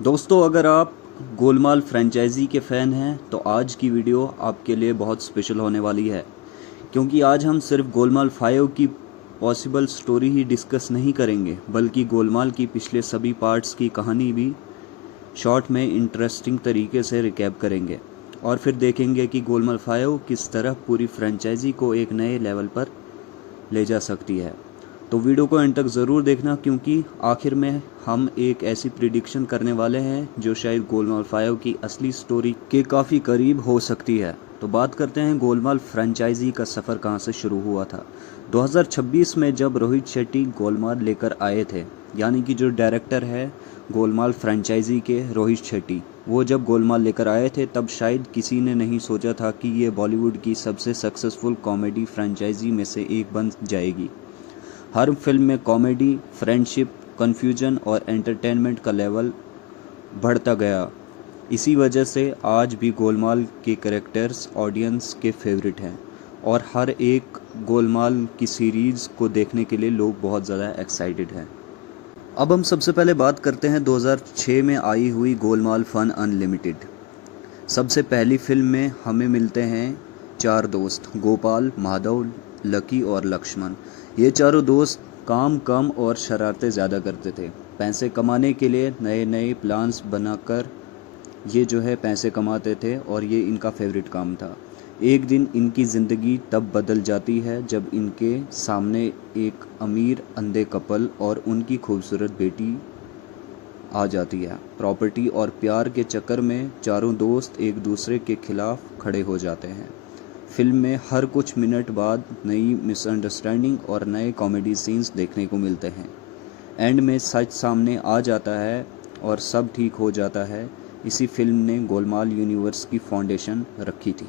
दोस्तों, अगर आप गोलमाल फ्रेंचाइजी के फ़ैन हैं तो आज की वीडियो आपके लिए बहुत स्पेशल होने वाली है, क्योंकि आज हम सिर्फ गोलमाल 5 की पॉसिबल स्टोरी ही डिस्कस नहीं करेंगे, बल्कि गोलमाल की पिछले सभी पार्ट्स की कहानी भी शॉर्ट में इंटरेस्टिंग तरीके से रिकैप करेंगे और फिर देखेंगे कि गोलमाल 5 किस तरह पूरी फ्रेंचाइजी को एक नए लेवल पर ले जा सकती है। तो वीडियो को एंड तक ज़रूर देखना, क्योंकि आखिर में हम एक ऐसी प्रिडिक्शन करने वाले हैं जो शायद गोलमाल 5 की असली स्टोरी के काफ़ी करीब हो सकती है। तो बात करते हैं गोलमाल फ्रेंचाइजी का सफ़र कहां से शुरू हुआ था। 2026 में जब रोहित शेट्टी गोलमाल लेकर आए थे, यानी कि जो डायरेक्टर है गोलमाल फ्रेंचाइजी के रोहित शेट्टी, वो जब गोलमाल लेकर आए थे तब शायद किसी ने नहीं सोचा था कि ये बॉलीवुड की सबसे सक्सेसफुल कॉमेडी फ्रेंचाइजी में से एक बन जाएगी। हर फिल्म में कॉमेडी, फ्रेंडशिप, कन्फ्यूजन और एंटरटेनमेंट का लेवल बढ़ता गया। इसी वजह से आज भी गोलमाल के कैरेक्टर्स ऑडियंस के फेवरेट हैं और हर एक गोलमाल की सीरीज़ को देखने के लिए लोग बहुत ज़्यादा एक्साइटेड हैं। अब हम सबसे पहले बात करते हैं 2006 में आई हुई गोलमाल फन अनलिमिटेड। सबसे पहली फिल्म में हमें मिलते हैं चार दोस्त, गोपाल, माधव, लकी और लक्ष्मण। ये चारों दोस्त काम कम और शरारतें ज़्यादा करते थे। पैसे कमाने के लिए नए नए प्लान्स बनाकर ये जो है पैसे कमाते थे और ये इनका फेवरेट काम था। एक दिन इनकी ज़िंदगी तब बदल जाती है जब इनके सामने एक अमीर अंधे कपल और उनकी खूबसूरत बेटी आ जाती है। प्रॉपर्टी और प्यार के चक्कर में चारों दोस्त एक दूसरे के खिलाफ खड़े हो जाते हैं। फिल्म में हर कुछ मिनट बाद नई मिसअंडरस्टैंडिंग और नए कॉमेडी सीन्स देखने को मिलते हैं। एंड में सच सामने आ जाता है और सब ठीक हो जाता है। इसी फिल्म ने गोलमाल यूनिवर्स की फाउंडेशन रखी थी।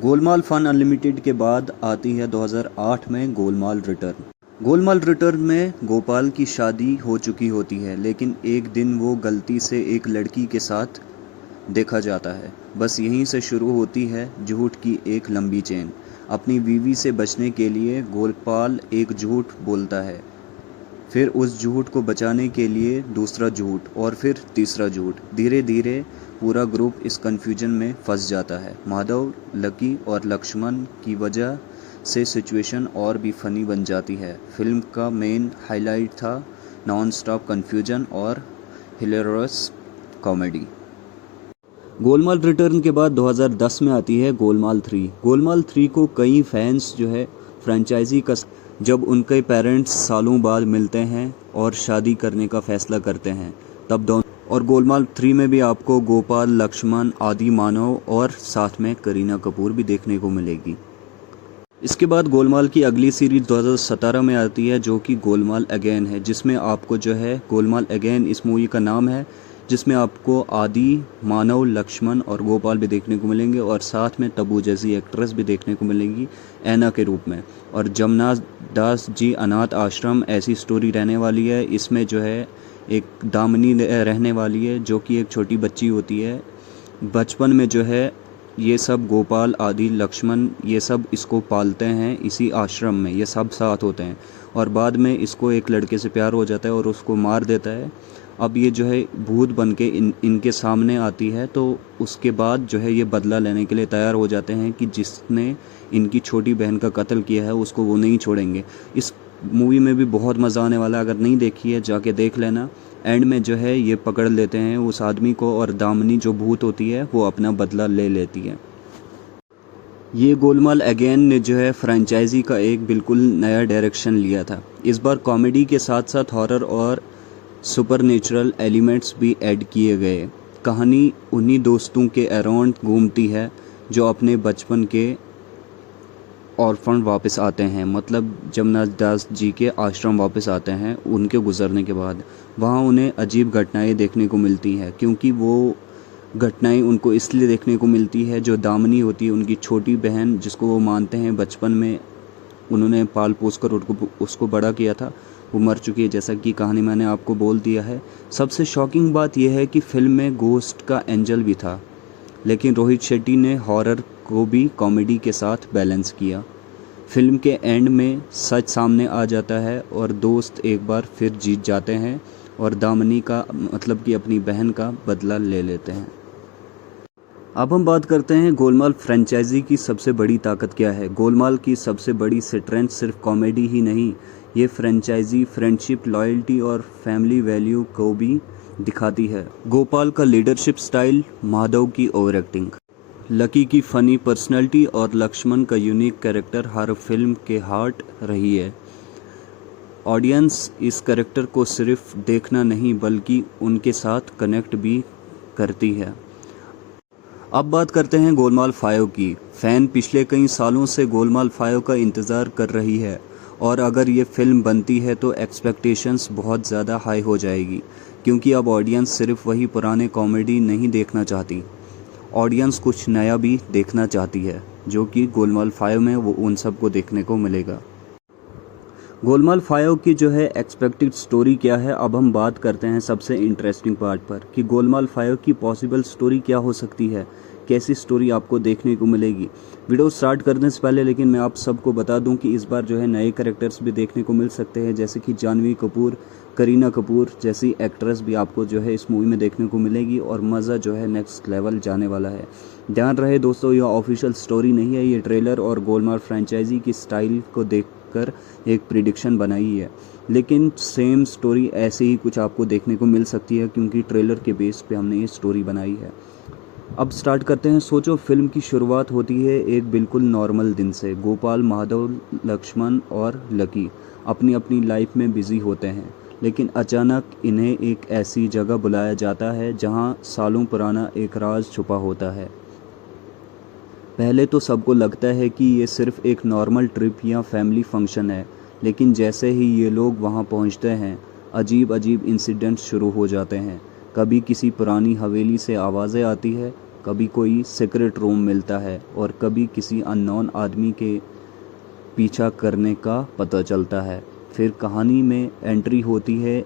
गोलमाल फन अनलिमिटेड के बाद आती है 2008 में गोलमाल रिटर्न। गोलमाल रिटर्न में गोपाल की शादी हो चुकी होती है, लेकिन एक दिन वो गलती से एक लड़की के साथ देखा जाता है। बस यहीं से शुरू होती है झूठ की एक लंबी चेन। अपनी बीवी से बचने के लिए गोपाल एक झूठ बोलता है, फिर उस झूठ को बचाने के लिए दूसरा झूठ और फिर तीसरा झूठ। धीरे धीरे पूरा ग्रुप इस कन्फ्यूजन में फंस जाता है। माधव, लकी और लक्ष्मण की वजह से सिचुएशन और भी फनी बन जाती है। फिल्म का मेन हाईलाइट था नॉन स्टॉप कन्फ्यूजन और हिलेरियस कॉमेडी। गोलमाल रिटर्न के बाद 2010 में आती है गोलमाल 3। गोलमाल 3 को कई फैंस जो है फ्रेंचाइजी का जब उनके पेरेंट्स सालों बाद मिलते हैं और शादी करने का फैसला करते हैं तब दोनों और गोलमाल 3 में भी आपको गोपाल, लक्ष्मण, आदि मानव और साथ में करीना कपूर भी देखने को मिलेगी। इसके बाद गोलमाल की अगली सीरीज 2017 में आती है, जो कि गोलमाल अगेन है, जिसमें आपको जो है गोलमाल अगेन इस मूवी का नाम है, जिसमें आपको आदि, मानव, लक्ष्मण और गोपाल भी देखने को मिलेंगे और साथ में तब्बू जैसी एक्ट्रेस भी देखने को मिलेंगी ऐना के रूप में। और जमुना दास जी अनाथ आश्रम ऐसी स्टोरी रहने वाली है। इसमें जो है एक दामिनी रहने वाली है, जो कि एक छोटी बच्ची होती है। बचपन में जो है ये सब गोपाल, आदि, लक्ष्मण ये सब इसको पालते हैं इसी आश्रम में, ये सब साथ होते हैं और बाद में इसको एक लड़के से प्यार हो जाता है और उसको मार देता है। अब ये जो है भूत बन के इनके सामने आती है, तो उसके बाद जो है ये बदला लेने के लिए तैयार हो जाते हैं कि जिसने इनकी छोटी बहन का कत्ल किया है उसको वो नहीं छोड़ेंगे। इस मूवी में भी बहुत मज़ा आने वाला है, अगर नहीं देखी है जाके देख लेना। एंड में जो है ये पकड़ लेते हैं उस आदमी को और दामिनी जो भूत होती है वो अपना बदला ले लेती है। ये गोलमाल अगेन ने जो है फ्रेंचाइजी का एक बिल्कुल नया डायरेक्शन लिया था। इस बार कॉमेडी के साथ साथ हॉरर और सुपरनेचुरल एलिमेंट्स भी ऐड किए गए। कहानी उन्हीं दोस्तों के अराउंड घूमती है जो अपने बचपन के ऑर्फन वापस आते हैं, मतलब जमुना दास जी के आश्रम वापस आते हैं उनके गुजरने के बाद। वहाँ उन्हें अजीब घटनाएं देखने को मिलती हैं, क्योंकि वो घटनाएं उनको इसलिए देखने को मिलती है जो दामिनी होती है उनकी छोटी बहन, जिसको वो मानते हैं बचपन में उन्होंने पाल पोस कर उसको बड़ा किया था, वो मर चुकी है, जैसा कि कहानी मैंने आपको बोल दिया है। सबसे शॉकिंग बात यह है कि फिल्म में गोस्ट का एंजल भी था, लेकिन रोहित शेट्टी ने हॉरर को भी कॉमेडी के साथ बैलेंस किया। फिल्म के एंड में सच सामने आ जाता है और दोस्त एक बार फिर जीत जाते हैं और दामिनी का मतलब कि अपनी बहन का बदला ले लेते हैं। अब हम बात करते हैं गोलमाल फ्रेंचाइजी की सबसे बड़ी ताकत क्या है। गोलमाल की सबसे बड़ी स्ट्रेंथ सिर्फ कॉमेडी ही नहीं, ये फ्रेंचाइजी फ्रेंडशिप, लॉयल्टी और फैमिली वैल्यू को भी दिखाती है। गोपाल का लीडरशिप स्टाइल, माधव की ओवर एक्टिंग, लकी की फनी पर्सनैलिटी और लक्ष्मण का यूनिक कैरेक्टर हर फिल्म के हार्ट रही है। ऑडियंस इस कैरेक्टर को सिर्फ देखना नहीं बल्कि उनके साथ कनेक्ट भी करती है। अब बात करते हैं गोलमाल 5 की। फ़ैन पिछले कई सालों से गोलमाल 5 का इंतज़ार कर रही है और अगर ये फिल्म बनती है तो एक्सपेक्टेशंस बहुत ज़्यादा हाई हो जाएगी, क्योंकि अब ऑडियंस सिर्फ वही पुराने कॉमेडी नहीं देखना चाहती, ऑडियंस कुछ नया भी देखना चाहती है, जो कि गोलमाल 5 में वो उन सब को देखने को मिलेगा। गोलमाल 5 की जो है एक्सपेक्टेड स्टोरी क्या है, अब हम बात करते हैं सबसे इंटरेस्टिंग पार्ट पर कि गोलमाल 5 की पॉसिबल स्टोरी क्या हो सकती है, कैसी स्टोरी आपको देखने को मिलेगी। वीडियो स्टार्ट करने से पहले लेकिन मैं आप सबको बता दूं कि इस बार जो है नए कैरेक्टर्स भी देखने को मिल सकते हैं, जैसे कि जानवी कपूर, करीना कपूर जैसी एक्ट्रेस भी आपको जो है इस मूवी में देखने को मिलेगी और मज़ा जो है नेक्स्ट लेवल जाने वाला है। ध्यान रहे दोस्तों, यह ऑफिशियल स्टोरी नहीं है, ये ट्रेलर और गोलमाल फ्रेंचाइजी की स्टाइल को देखकर एक प्रिडिक्शन बनाई है, लेकिन सेम स्टोरी ऐसे ही कुछ आपको देखने को मिल सकती है क्योंकि ट्रेलर के बेस पे हमने ये स्टोरी बनाई है। अब स्टार्ट करते हैं। सोचो, फिल्म की शुरुआत होती है एक बिल्कुल नॉर्मल दिन से। गोपाल, माधव, लक्ष्मण और लकी अपनी अपनी लाइफ में बिजी होते हैं, लेकिन अचानक इन्हें एक ऐसी जगह बुलाया जाता है जहां सालों पुराना एक राज छुपा होता है। पहले तो सबको लगता है कि ये सिर्फ एक नॉर्मल ट्रिप या फैमिली फंक्शन है, लेकिन जैसे ही ये लोग वहां पहुंचते हैं अजीब अजीब इंसिडेंट्स शुरू हो जाते हैं। कभी किसी पुरानी हवेली से आवाज़ें आती है, कभी कोई सीक्रेट रूम मिलता है और कभी किसी अननोन आदमी के पीछा करने का पता चलता है। फिर कहानी में एंट्री होती है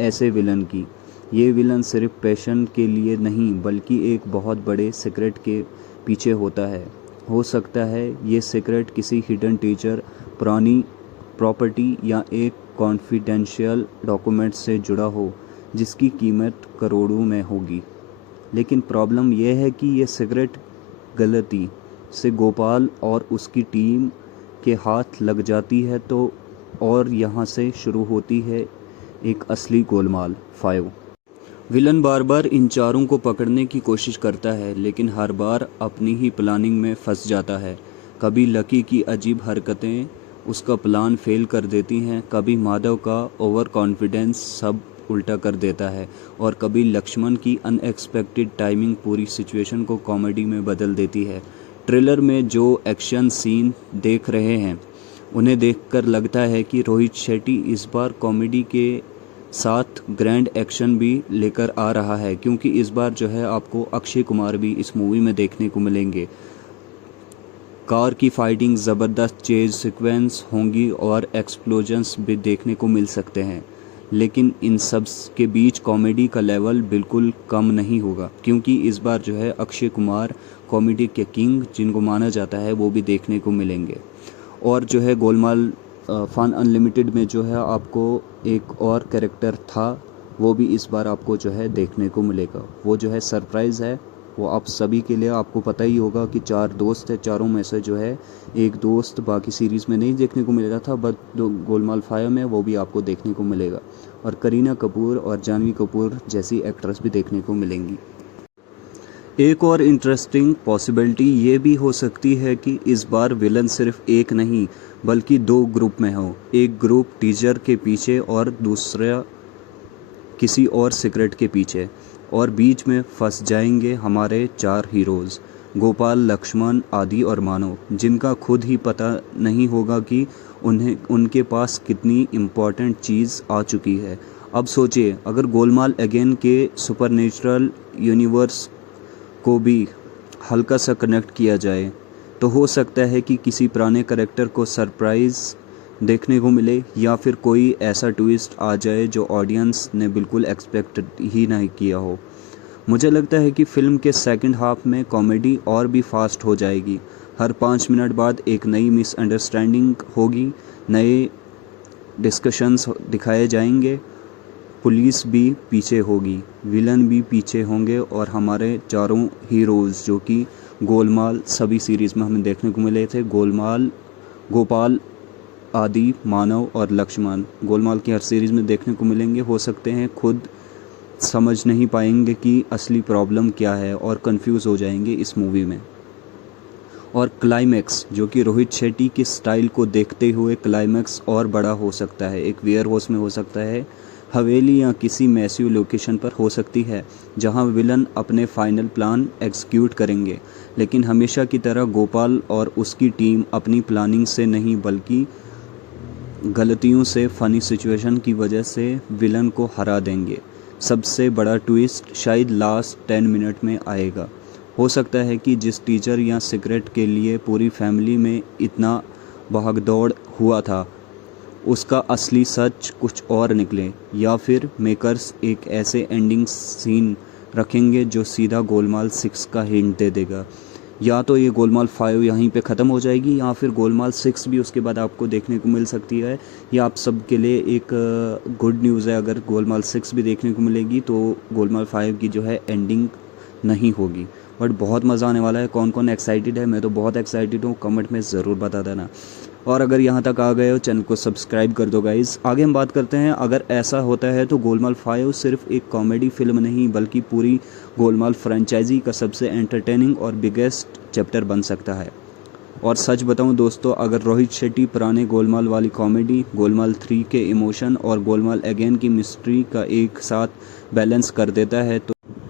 ऐसे विलन की। ये विलन सिर्फ पैशन के लिए नहीं बल्कि एक बहुत बड़े सीक्रेट के पीछे होता है। हो सकता है ये सीक्रेट किसी हिडन टीचर, पुरानी प्रॉपर्टी या एक कॉन्फिडेंशियल डॉक्यूमेंट से जुड़ा हो जिसकी कीमत करोड़ों में होगी। लेकिन प्रॉब्लम यह है कि ये सिगरेट गलती से गोपाल और उसकी टीम के हाथ लग जाती है तो और यहाँ से शुरू होती है एक असली गोलमाल 5। विलन बार बार इन चारों को पकड़ने की कोशिश करता है, लेकिन हर बार अपनी ही प्लानिंग में फंस जाता है। कभी लकी की अजीब हरकतें उसका प्लान फेल कर देती हैं, कभी माधव का ओवर कॉन्फिडेंस सब उल्टा कर देता है और कभी लक्ष्मण की अनएक्सपेक्टेड टाइमिंग पूरी सिचुएशन को कॉमेडी में बदल देती है। ट्रेलर में जो एक्शन सीन देख रहे हैं उन्हें देखकर लगता है कि रोहित शेट्टी इस बार कॉमेडी के साथ ग्रैंड एक्शन भी लेकर आ रहा है, क्योंकि इस बार जो है आपको अक्षय कुमार भी इस मूवी में देखने को मिलेंगे। कार की फाइटिंग, ज़बरदस्त चेज सीक्वेंस होंगी और एक्सप्लोजन्स भी देखने को मिल सकते हैं, लेकिन इन सब के बीच कॉमेडी का लेवल बिल्कुल कम नहीं होगा, क्योंकि इस बार जो है अक्षय कुमार कॉमेडी के किंग जिनको माना जाता है वो भी देखने को मिलेंगे। और जो है गोलमाल फन अनलिमिटेड में जो है आपको एक और कैरेक्टर था वो भी इस बार आपको जो है देखने को मिलेगा। वो जो है सरप्राइज़ है, वो आप सभी के लिए। आपको पता ही होगा कि 4 दोस्त है, चारों में से जो है एक दोस्त बाकी सीरीज़ में नहीं देखने को मिलेगा था, बट गोलमाल 5 में वो भी आपको देखने को मिलेगा और करीना कपूर और जानवी कपूर जैसी एक्ट्रेस भी देखने को मिलेंगी। एक और इंटरेस्टिंग पॉसिबिलिटी ये भी हो सकती है कि इस बार विलन सिर्फ एक नहीं बल्कि 2 ग्रुप में हो। एक ग्रुप टीचर के पीछे और दूसरा किसी और सीक्रेट के पीछे, और बीच में फंस जाएंगे हमारे 4 हीरोज़ गोपाल, लक्ष्मण, आदि और मानव, जिनका खुद ही पता नहीं होगा कि उनके पास कितनी इम्पोर्टेंट चीज़ आ चुकी है। अब सोचिए, अगर गोलमाल अगेन के सुपरनेचुरल यूनिवर्स को भी हल्का सा कनेक्ट किया जाए तो हो सकता है कि किसी पुराने कैरेक्टर को सरप्राइज़ देखने को मिले या फिर कोई ऐसा ट्विस्ट आ जाए जो ऑडियंस ने बिल्कुल एक्सपेक्ट ही नहीं किया हो। मुझे लगता है कि फिल्म के सेकंड हाफ में कॉमेडी और भी फास्ट हो जाएगी। हर 5 मिनट बाद एक नई मिसअंडरस्टैंडिंग होगी, नए डिस्कशंस दिखाए जाएंगे, पुलिस भी पीछे होगी, विलन भी पीछे होंगे और हमारे चारों हीरोज़ जो कि गोलमाल सभी सीरीज़ में हमें देखने को मिले थे, गोलमाल, गोपाल, आदि, मानव और लक्ष्मण गोलमाल की हर सीरीज़ में देखने को मिलेंगे। हो सकते हैं खुद समझ नहीं पाएंगे कि असली प्रॉब्लम क्या है और कंफ्यूज हो जाएंगे इस मूवी में। और क्लाइमैक्स जो कि रोहित शेट्टी की स्टाइल को देखते हुए क्लाइमैक्स और बड़ा हो सकता है, एक वेयर हाउस में हो सकता है, हवेली या किसी मैसिव लोकेशन पर हो सकती है जहां विलन अपने फाइनल प्लान एग्जीक्यूट करेंगे। लेकिन हमेशा की तरह गोपाल और उसकी टीम अपनी प्लानिंग से नहीं बल्कि गलतियों से, फनी सिचुएशन की वजह से विलन को हरा देंगे। सबसे बड़ा ट्विस्ट शायद लास्ट 10 मिनट में आएगा। हो सकता है कि जिस टीचर या सिगरेट के लिए पूरी फैमिली में इतना भागदौड़ हुआ था उसका असली सच कुछ और निकले, या फिर मेकर्स एक ऐसे एंडिंग सीन रखेंगे जो सीधा गोलमाल 6 का हिंट दे देगा। या तो ये गोलमाल 5 यहीं पे ख़त्म हो जाएगी या फिर गोलमाल 6 भी उसके बाद आपको देखने को मिल सकती है। ये आप सब के लिए एक गुड न्यूज़ है, अगर गोलमाल 6 भी देखने को मिलेगी तो गोलमाल 5 की जो है एंडिंग नहीं होगी। बट बहुत मज़ा आने वाला है। कौन कौन एक्साइटेड है? मैं तो बहुत एक्साइटेड हूँ, कमेंट में ज़रूर बता देना। और अगर यहाँ तक आ गए हो चैनल को सब्सक्राइब कर दो गाइज़। आगे हम बात करते हैं, अगर ऐसा होता है तो गोलमाल 5 सिर्फ एक कॉमेडी फिल्म नहीं बल्कि पूरी गोलमाल फ्रेंचाइजी का सबसे एंटरटेनिंग और बिगेस्ट चैप्टर बन सकता है। और सच बताऊं दोस्तों, अगर रोहित शेट्टी पुराने गोलमाल वाली कॉमेडी, गोलमाल 3 के इमोशन और गोलमाल अगेन की मिस्ट्री का एक साथ बैलेंस कर देता है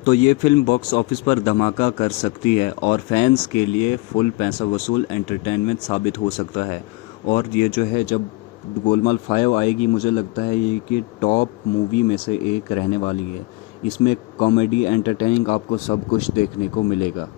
तो ये फिल्म बॉक्स ऑफिस पर धमाका कर सकती है और फैंस के लिए फुल पैसा वसूल एंटरटेनमेंट साबित हो सकता है। और ये जो है जब गोलमाल 5 आएगी मुझे लगता है ये कि टॉप मूवी में से एक रहने वाली है। इसमें कॉमेडी, एंटरटेनिंग, आपको सब कुछ देखने को मिलेगा।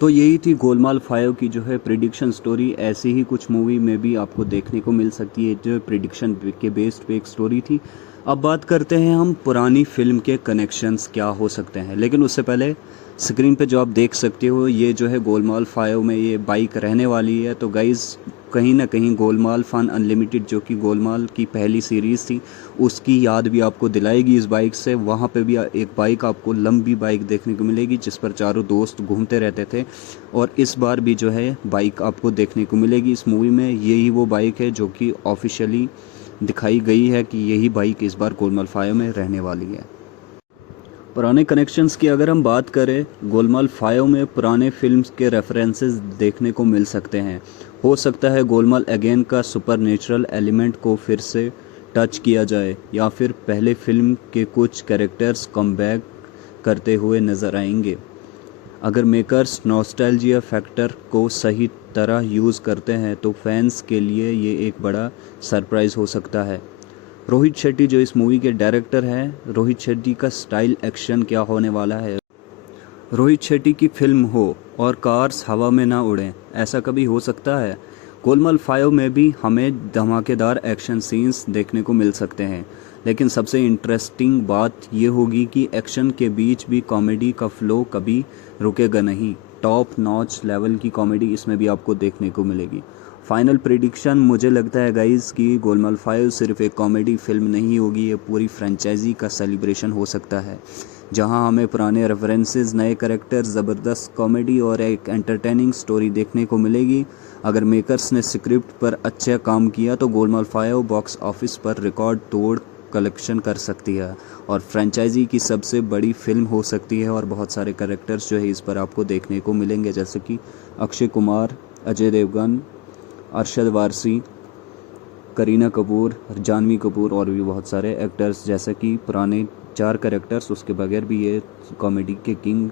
तो यही थी गोलमाल 5 की जो है प्रिडिक्शन स्टोरी। ऐसी ही कुछ मूवी में भी आपको देखने को मिल सकती है जो प्रिडिक्शन के बेस्ड पे एक स्टोरी थी। अब बात करते हैं हम पुरानी फिल्म के कनेक्शंस क्या हो सकते हैं, लेकिन उससे पहले स्क्रीन पे जो आप देख सकते हो ये जो है गोलमाल 5 में ये बाइक रहने वाली है। तो गाइज़ कहीं ना कहीं गोलमाल फन अनलिमिटेड जो कि गोलमाल की पहली सीरीज़ थी उसकी याद भी आपको दिलाएगी इस बाइक से। वहाँ पे भी एक बाइक आपको लंबी बाइक देखने को मिलेगी जिस पर चारों दोस्त घूमते रहते थे, और इस बार भी जो है बाइक आपको देखने को मिलेगी इस मूवी में। यही वो बाइक है जो कि ऑफिशियली दिखाई गई है कि यही बाइक इस बार गोलमाल 5 में रहने वाली है। पुराने कनेक्शंस की अगर हम बात करें, गोलमाल 5 में पुराने फिल्म्स के रेफरेंसेस देखने को मिल सकते हैं। हो सकता है गोलमाल अगेन का सुपरनेचुरल एलिमेंट को फिर से टच किया जाए या फिर पहले फिल्म के कुछ कैरेक्टर्स कमबैक करते हुए नज़र आएंगे। अगर मेकर्स नॉस्टैल्जिया फैक्टर को सही तरह यूज़ करते हैं तो फैंस के लिए ये एक बड़ा सरप्राइज़ हो सकता है। रोहित शेट्टी जो इस मूवी के डायरेक्टर हैं, रोहित शेट्टी का स्टाइल एक्शन क्या होने वाला है। रोहित शेट्टी की फिल्म हो और कार्स हवा में ना उड़ें, ऐसा कभी हो सकता है? गोलमाल 5 में भी हमें धमाकेदार एक्शन सीन्स देखने को मिल सकते हैं, लेकिन सबसे इंटरेस्टिंग बात ये होगी कि एक्शन के बीच भी कॉमेडी का फ्लो कभी रुकेगा नहीं। टॉप नॉच लेवल की कॉमेडी इसमें भी आपको देखने को मिलेगी। फाइनल प्रेडिक्शन, मुझे लगता है गाइज़ कि गोलमाल 5 सिर्फ एक कॉमेडी फिल्म नहीं होगी, ये पूरी फ्रेंचाइजी का सेलिब्रेशन हो सकता है जहां हमें पुराने रेफरेंसेस, नए कैरेक्टर्स, ज़बरदस्त कॉमेडी और एक एंटरटेनिंग स्टोरी देखने को मिलेगी। अगर मेकर्स ने स्क्रिप्ट पर अच्छा काम किया तो गोलमाल 5 बॉक्स ऑफिस पर रिकॉर्ड तोड़ कलेक्शन कर सकती है और फ्रेंचाइजी की सबसे बड़ी फिल्म हो सकती है। और बहुत सारे कैरेक्टर्स जो है इस पर आपको देखने को मिलेंगे, जैसे कि अक्षय कुमार, अजय देवगन, अरशद वारसी, करीना कपूर, जानवी कपूर और भी बहुत सारे एक्टर्स, जैसे कि पुराने 4 कैरेक्टर्स, उसके बगैर भी ये कॉमेडी के किंग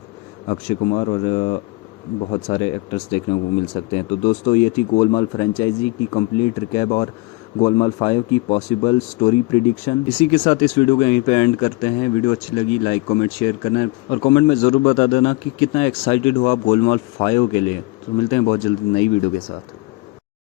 अक्षय कुमार और बहुत सारे एक्टर्स देखने को मिल सकते हैं। तो दोस्तों ये थी गोलमाल फ्रेंचाइजी की कंप्लीट रिकैप और गोलमाल 5 की पॉसिबल स्टोरी प्रिडिक्शन। इसी के साथ इस वीडियो को यहीं पे एंड करते हैं। वीडियो अच्छी लगी लाइक कमेंट शेयर करना और कमेंट में ज़रूर बता देना कि कितना एक्साइटेड हो आप गोलमाल 5 के लिए। तो मिलते हैं बहुत जल्दी नई वीडियो के साथ।